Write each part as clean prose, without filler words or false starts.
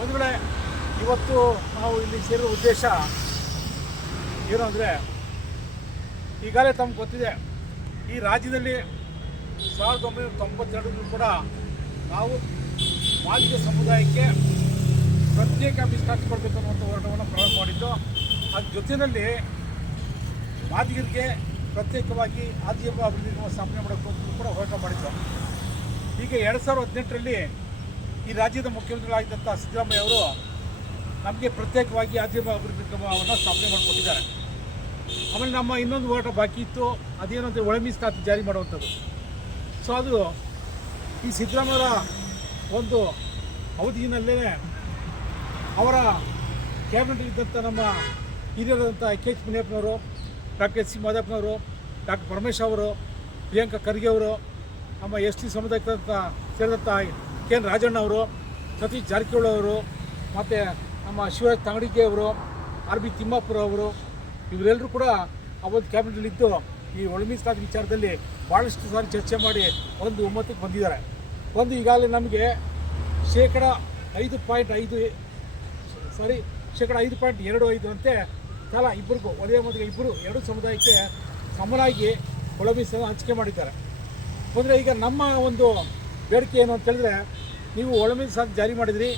ಒಂದು ವೇಳೆ ಇವತ್ತು ನಾವು ಇಲ್ಲಿ ಸೇರಿರೋ ಉದ್ದೇಶ ಏನು ಅಂದರೆ, ಈಗಾಗಲೇ ತಮ್ಗೆ ಗೊತ್ತಿದೆ, ಈ ರಾಜ್ಯದಲ್ಲಿ 1992 ಕೂಡ ನಾವು ಮಾದಿಗ ಸಮುದಾಯಕ್ಕೆ ಪ್ರತ್ಯೇಕ ಮೀಸಲಾತಿ ಕೊಡಬೇಕು ಅನ್ನುವಂಥ ಹೋರಾಟವನ್ನು ಪ್ರಾರಂಭ ಮಾಡಿದ್ದು. ಅದ್ರ ಜೊತೆಯಲ್ಲಿ ಮಾದಿಗರಿಗೆ ಪ್ರತ್ಯೇಕವಾಗಿ ಆದಿಯಮ್ಮ ಅಭಿವೃದ್ಧಿ ನಿಗಮ ಸ್ಥಾಪನೆ ಮಾಡಬೇಕು ಅಂತ ಕೂಡ ಹೋರಾಟ ಮಾಡಿದ್ದು. ಈಗ 2018ರಲ್ಲಿ ಈ ರಾಜ್ಯದ ಮುಖ್ಯಮಂತ್ರಿಗಳಾಗಿದ್ದಂಥ ಸಿದ್ದರಾಮಯ್ಯ ಅವರು ನಮಗೆ ಪ್ರತ್ಯೇಕವಾಗಿ ಆದಿಯಮ್ಮ ಅಭಿವೃದ್ಧಿ ನಿಗಮವನ್ನು ಸ್ಥಾಪನೆ ಮಾಡಿಕೊಟ್ಟಿದ್ದಾರೆ. ಆಮೇಲೆ ನಮ್ಮ ಇನ್ನೊಂದು ಹೋರಾಟ ಬಾಕಿ ಇತ್ತು, ಅದೇನಂದರೆ ಒಳ ಮೀಸಲಾತಿ ಜಾರಿ ಮಾಡುವಂಥದ್ದು. ಸೊ ಅದು ಈ ಸಿದ್ದರಾಮಯ್ಯರ ಒಂದು ಅವಧಿಯಲ್ಲೇ ಅವರ ಕ್ಯಾಬಿನೆಟ್ಲಿದ್ದಂಥ ನಮ್ಮ ಹಿರಿಯರಾದಂಥ ಕೆ.ಎಚ್. ಮುನಿಯಪ್ಪನವರು, ಡಾಕ್ಟರ್ ಎಸ್.ಸಿ. ಮಾದಪ್ಪನವರು, ಡಾಕ್ಟರ್ ಪರಮೇಶ್ ಅವರು, ಪ್ರಿಯಾಂಕಾ ಖರ್ಗೆ ಅವರು, ನಮ್ಮ ಎಸ್.ಟಿ. ಸಮುದಾಯಕ್ಕೆ ಸೇರಿದಂಥ ಕೆ.ಎನ್. ರಾಜಣ್ಣ ಅವರು, ಸತೀಶ್ ಜಾರಕಿಹೊಳಿ ಅವರು, ಮತ್ತು ನಮ್ಮ ಶಿವರಾಜ್ ತಂಗಡಿಗೆ ಅವರು, ಆರ್.ಬಿ. ತಿಮ್ಮಾಪುರ ಅವರು, ಇವರೆಲ್ಲರೂ ಕೂಡ ಆ ಒಂದು ಕ್ಯಾಬಿನೆಟ್ಲಿದ್ದು ಈ ಒಳ ಮೀಸಲಾತಿ ವಿಚಾರದಲ್ಲಿ ಭಾಳಷ್ಟು ಸಾರಿ ಚರ್ಚೆ ಮಾಡಿ ಒಂದು ಒಮ್ಮತಕ್ಕೆ ಬಂದಿದ್ದಾರೆ. ಈಗಾಗಲೇ ನಮಗೆ ಶೇಕಡ 5.25 ಅಂತೆ ಕಾಲ ಇಬ್ಬರಿಗೂ ಒಲೆಯ ಮೊದಲಿಗೆ ಇಬ್ಬರು ಎರಡು ಸಮುದಾಯಕ್ಕೆ ಸಮನಾಗಿ ಒಳ ಮೀಸಲನ್ನು ಹಂಚಿಕೆ ಮಾಡಿದ್ದಾರೆ. ಅಂದರೆ ಈಗ ನಮ್ಮ ಒಂದು ಬೇಡಿಕೆ ಏನು ಅಂತ ಹೇಳಿದ್ರೆ, ನೀವು ಒಳ ಮೀಸಲಾತಿ ಜಾರಿ ಮಾಡಿದ್ರಿ,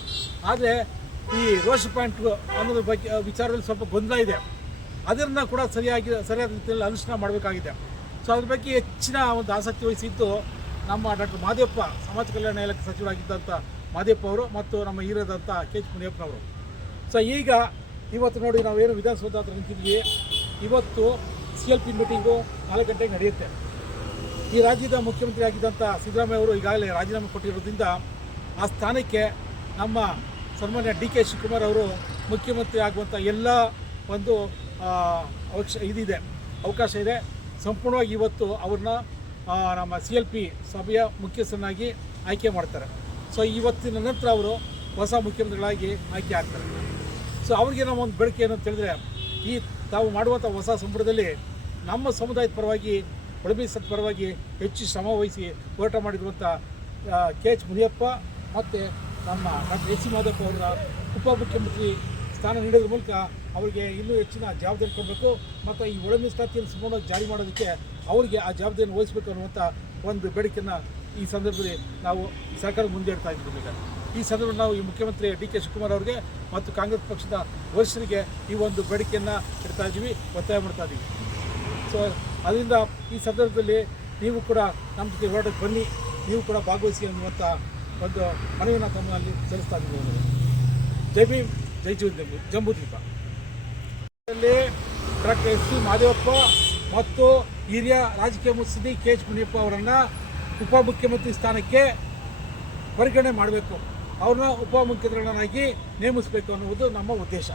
ಆದರೆ ಈ ರೋಷ ಪಾಯಿಂಟ್ ಅನ್ನೋದ್ರ ಬಗ್ಗೆ ವಿಚಾರದಲ್ಲಿ ಸ್ವಲ್ಪ ಗೊಂದಲ ಇದೆ. ಅದನ್ನು ಕೂಡ ಸರಿಯಾದ ರೀತಿಯಲ್ಲಿ ಅನುಷ್ಠಾನ ಮಾಡಬೇಕಾಗಿದೆ. ಸೊ ಅದ್ರ ಬಗ್ಗೆ ಹೆಚ್ಚಿನ ಒಂದು ಆಸಕ್ತಿ ವಹಿಸಿದ್ದು ನಮ್ಮ ಡಾಕ್ಟರ್ ಮಾದೇವಪ್ಪ, ಸಮಾಜ ಕಲ್ಯಾಣ ಇಲಾಖೆ ಸಚಿವರಾಗಿದ್ದಂಥ ಮಾದೇವಪ್ಪ ಅವರು ಮತ್ತು ನಮ್ಮ ಹಿರಿಯರಾದಂಥ ಕೆ.ಎಚ್. ಮುನಿಯಪ್ಪನವರು. ಸೊ ಈಗ ಇವತ್ತು ನೋಡಿ, ನಾವೇನು ವಿಧಾನಸೌಧ ಹತ್ರ ನಿಂತಿದ್ವಿ. ಇವತ್ತು CLP ಮೀಟಿಂಗು 4 ಗಂಟೆಗೆ ನಡೆಯುತ್ತೆ. ಈ ರಾಜ್ಯದ ಮುಖ್ಯಮಂತ್ರಿ ಆಗಿದ್ದಂಥ ಸಿದ್ದರಾಮಯ್ಯ ಅವರು ಈಗಾಗಲೇ ರಾಜೀನಾಮೆ ಕೊಟ್ಟಿರೋದ್ರಿಂದ ಆ ಸ್ಥಾನಕ್ಕೆ ನಮ್ಮ ಸನ್ಮಾನ್ಯ DK ಶಿವಕುಮಾರ್ ಅವರು ಮುಖ್ಯಮಂತ್ರಿ ಆಗುವಂಥ ಎಲ್ಲ ಒಂದು ಅವಕಾಶ ಇದೆ. ಸಂಪೂರ್ಣವಾಗಿ ಇವತ್ತು ಅವ್ರನ್ನ ನಮ್ಮ CLP ಸಭೆಯ ಮುಖ್ಯಸ್ಥನಾಗಿ ಆಯ್ಕೆ ಮಾಡ್ತಾರೆ. ಸೊ ಇವತ್ತಿನ ನಂತರ ಅವರು ಹೊಸ ಮುಖ್ಯಮಂತ್ರಿಗಳಾಗಿ ಆಯ್ಕೆ ಆಗ್ತಾರೆ. ಸೊ ಅವ್ರಿಗೆ ನಮ್ಮ ಒಂದು ಬೇಡಿಕೆ ಏನು ಅಂತ ಹೇಳಿದ್ರೆ, ಈ ತಾವು ಮಾಡುವಂಥ ಹೊಸ ಸಂಪುಟದಲ್ಲಿ ನಮ್ಮ ಸಮುದಾಯದ ಪರವಾಗಿ, ಒಳ ಮೀಸಲಾತಿ ಪರವಾಗಿ ಹೆಚ್ಚು ಶ್ರಮ ವಹಿಸಿ ಹೋರಾಟ ಮಾಡಿರುವಂಥ ಕೆ.ಎಚ್. ಮುನಿಯಪ್ಪ ಮತ್ತು ನಮ್ಮ ಡಾಕ್ಟರ್ ಎಸ್.ಸಿ. ಮಾದಪ್ಪ ಅವರ ಉಪಮುಖ್ಯಮಂತ್ರಿ ಸ್ಥಾನ ನೀಡೋದ್ರ ಮೂಲಕ ಅವರಿಗೆ ಇನ್ನೂ ಹೆಚ್ಚಿನ ಜವಾಬ್ದಾರಿ ಕೊಡಬೇಕು ಮತ್ತು ಈ ಒಳ ಮೀಸಲಾತಿಯನ್ನು ಸಂಪೂರ್ಣವಾಗಿ ಜಾರಿ ಮಾಡೋದಕ್ಕೆ ಅವರಿಗೆ ಆ ಜವಾಬ್ದಾರಿಯನ್ನು ವಹಿಸಬೇಕು ಅನ್ನುವಂಥ ಒಂದು ಬೇಡಿಕೆಯನ್ನು ಈ ಸಂದರ್ಭದಲ್ಲಿ ನಾವು ಸರ್ಕಾರ ಮುಂದೆ ಇಡ್ತಾ ಇದ್ದೀವಿ. ಈ ಸಂದರ್ಭದಲ್ಲಿ ನಾವು ಈ ಮುಖ್ಯಮಂತ್ರಿ DK ಶಿವಕುಮಾರ್ ಅವರಿಗೆ ಮತ್ತು ಕಾಂಗ್ರೆಸ್ ಪಕ್ಷದ ವರಿಷ್ಠರಿಗೆ ಈ ಒಂದು ಬೇಡಿಕೆಯನ್ನು ಇಡ್ತಾ ಇದ್ದೀವಿ, ಒತ್ತಾಯ ಮಾಡ್ತಾ ಇದ್ದೀವಿ. ಸೊ ಅದರಿಂದ ಈ ಸಂದರ್ಭದಲ್ಲಿ ನೀವು ಕೂಡ ನಮ್ಮ ಜೊತೆ ಹೋರಾಟಕ್ಕೆ ಬನ್ನಿ, ನೀವು ಕೂಡ ಭಾಗವಹಿಸಿ ಅನ್ನುವಂಥ ಒಂದು ಮನವಿಯನ್ನು ತಮ್ಮಲ್ಲಿ ಸಲ್ಲಿಸ್ತಾ ಇದ್ದೀವಿ. ಜೈ ಭೀಮ್, ಜೈ ಜಂಬೂದ್ವೀಪ. Doctor S C. ಮಾದೇವಪ್ಪ ಮತ್ತು ಹಿರಿಯ ರಾಜಕೀಯ ಮುತ್ಸದ್ದಿ ಕೆ.ಎಚ್. ಮುನಿಯಪ್ಪ ಅವರನ್ನು ಉಪಮುಖ್ಯಮಂತ್ರಿ ಸ್ಥಾನಕ್ಕೆ ಪರಿಗಣನೆ ಮಾಡಬೇಕು, ಅವ್ರನ್ನ ಉಪಮುಖ್ಯಮಂತ್ರಿಗಳನ್ನಾಗಿ ನೇಮಿಸಬೇಕು ಅನ್ನುವುದು ನಮ್ಮ ಉದ್ದೇಶ.